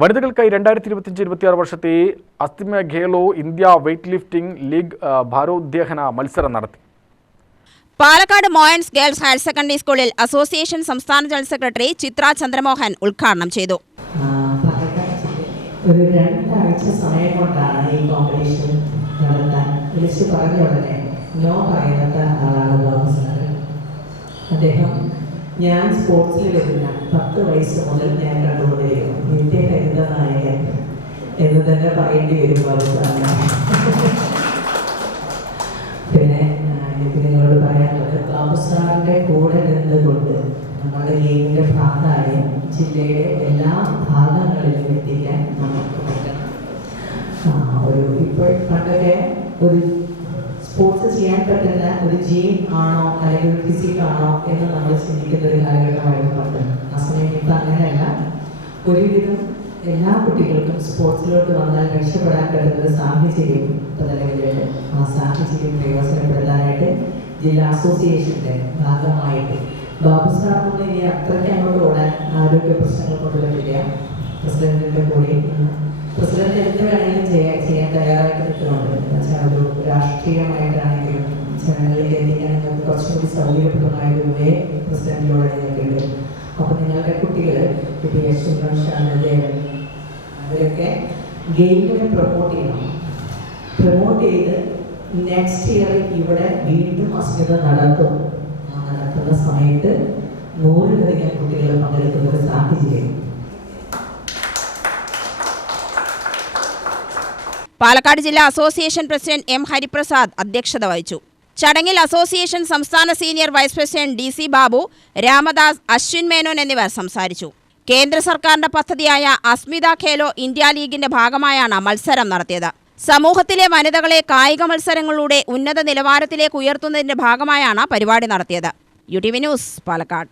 വനിതകൾക്കായി 2025-26 വർഷത്തെ അസ്തിമ Khelo India weight lifting league ഭാരോദ്വഹന മത്സരം നടത്തി. Palakkad Moyans girls higher secondary സ്കൂളിൽ അസോസിയേഷൻ സംസ്ഥാന ജനറൽ സെക്രട്ടറി ചിത്ര ചന്ദ്രമോഹൻ ഉദ്ഘാടനം ചെയ്തു. ഒരു 2 ആഴ്ച സമയം കൊണ്ടാണ് ഈ കോമ്പറ്റീഷൻ നടത്താൻ വിളിച്ചു പറഞ്ഞ ഉടനെ നോ പറയാത്ത ആളാണ് ബാബു സാർ. അദ്ദേഹം ഞാൻ സ്പോർട്സിൽ വരുന്ന 10 വയസ്സ് മുതൽ ഞാൻ കണ്ടുകൊണ്ടിരിക്കുന്നു. നിത്യഹരിത നായകൻ എന്ന് തന്നെ പറയേണ്ടി വരും ബാബു സാറിന്. പിന്നെ എനിക്ക് നിങ്ങളോട് പറയാനുള്ളത്, ബാബു സാറിൻ്റെ കൂടെ നിന്നുകൊണ്ട് നമ്മുടെ ലീഗിൻ്റെ പ്രാധാന്യം ജില്ലയുടെ എല്ലാ ഭാഗങ്ങളിലും എത്തിക്കാൻ നമുക്ക് പറ്റണം. ഇപ്പോൾ പണ്ടൊക്കെ ഒരു സ്പോർട്സ് ചെയ്യാൻ പറ്റുന്ന ഒരു ജീൻ ആണോ അല്ലെങ്കിൽ ഒരു ഫിസിക് ആണോ എന്ന് നമ്മൾ ചിന്തിക്കുന്ന ഒരു കാലഘട്ടമായിരുന്നു പണ്ട്. ആ സമയം ഇപ്പം അങ്ങനെയല്ല. ഒരുവിധം എല്ലാ കുട്ടികൾക്കും സ്പോർട്സിലോട്ട് വന്നാൽ രക്ഷപ്പെടാൻ പറ്റുന്ന ഒരു സാഹചര്യം ഇപ്പം നിലവിലുണ്ട്. ആ സാഹചര്യം പ്രയോജനപ്പെടുത്താനായിട്ട് ജില്ലാ അസോസിയേഷൻ്റെ ഭാഗമായിട്ട് ബാബു സാറിനൊന്നും ഇനി അത്രയ്ക്ക് അങ്ങോട്ട് ഓടാൻ ആരോഗ്യ പ്രശ്നങ്ങൾ കൊണ്ടുവരില്ല. പ്രസിഡന്റിൻ്റെ കൂടെ പ്രസിഡന്റ് എന്ത് വേണമെങ്കിലും ചെയ്യാൻ തയ്യാറായിട്ട് നിൽക്കുന്നുണ്ട്. എന്നുവെച്ചാൽ ഒരു രാഷ്ട്രീയമായിട്ടാണെങ്കിലും ജനങ്ങളിലേക്ക് എത്തിക്കാൻ നിങ്ങൾക്ക് കുറച്ചുകൂടി സൗകര്യപ്രദമായ ഒരു വേ പ്രസിഡന്റിലൂടെ നിങ്ങൾക്കുണ്ട്. അപ്പോൾ നിങ്ങളുടെ കുട്ടികൾ ഇപ്പോൾ യശ്വൻ ഷാനദേവൻ അവരൊക്കെ ഗെയിമിനെ പ്രൊമോട്ട് ചെയ്യണം. പ്രൊമോട്ട് ചെയ്ത് നെക്സ്റ്റ് ഇയർ ഇവിടെ വീണ്ടും അസ്മിത നടത്തും. നടത്തുന്ന സമയത്ത് 100-ലധികം കുട്ടികൾ പങ്കെടുക്കുന്ന ഒരു സാഹചര്യം. പാലക്കാട് ജില്ലാ അസോസിയേഷൻ പ്രസിഡന്റ് എം ഹരിപ്രസാദ് അധ്യക്ഷത വഹിച്ചു. ചടങ്ങിൽ അസോസിയേഷൻ സംസ്ഥാന senior vice president DC Babu, Ramdas, Ashwin Menon എന്നിവർ സംസാരിച്ചു. കേന്ദ്ര സർക്കാരിന്റെ പദ്ധതിയായ അസ്മിത ഖേലോ ഇന്ത്യ ലീഗിന്റെ ഭാഗമായാണ് മത്സരം നടത്തിയത്. സമൂഹത്തിലെ വനിതകളെ കായിക മത്സരങ്ങളിലൂടെ ഉന്നത നിലവാരത്തിലേക്ക് ഉയർത്തുന്നതിന്റെ ഭാഗമായാണ് പരിപാടി നടത്തിയത്. UTV news, Palakkad.